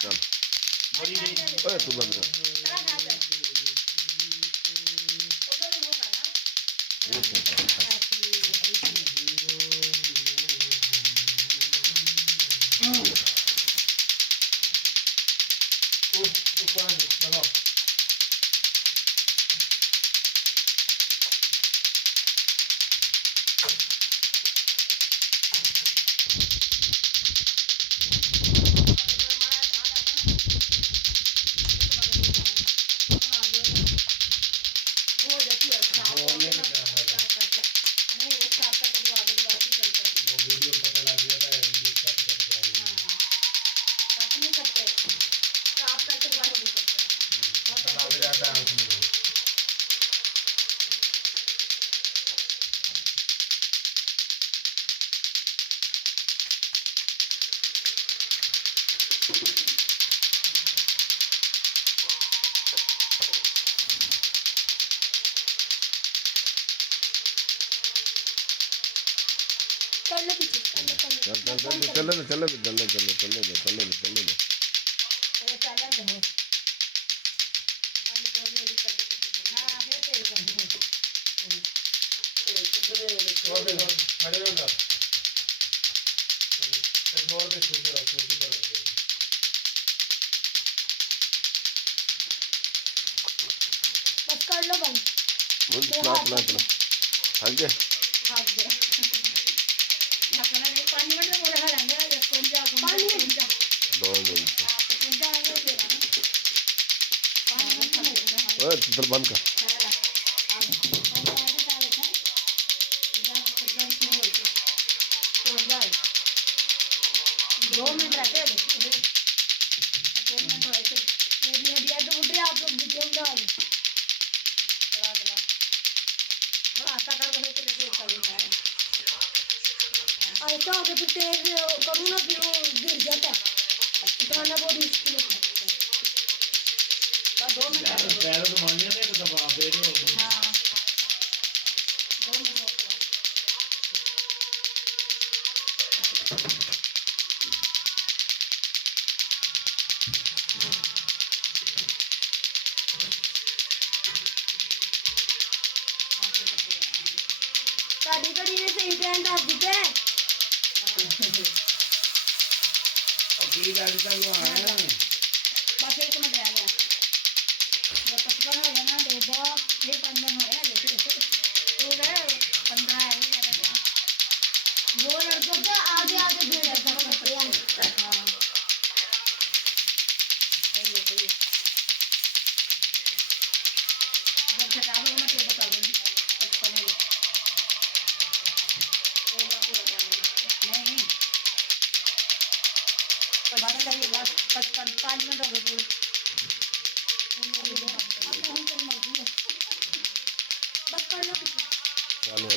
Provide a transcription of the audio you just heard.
चल ओए तू बंद कर बस कर लो बंद। चला चला चला थक गए 2 मिनट ओए तू बंद कर ऐसा हो गया फिर तेज करूँ ना फिर वो गिर जाता है उठाना बहुत मुश्किल है। 2 मिनट पैरों तो मानिए ना एक दबा फिर हो गया। हाँ 2 मिनट हो गया। साड़ी कड़ी ने सही टाइम दस दिते की गाड़ी चालू है बस 1 मिनट रह गया जब 55 हो गया ना तो ये 15 हो गया लेकिन तो गए 15 है वो लड़कों का आगे आगे भीड़ है सब करते हैं। हाँ सही है जब घटा दो ना तो बता दो 55 है नहीं बस करिए बस 5 मिनट हो गए पूरे बस कर लो चलो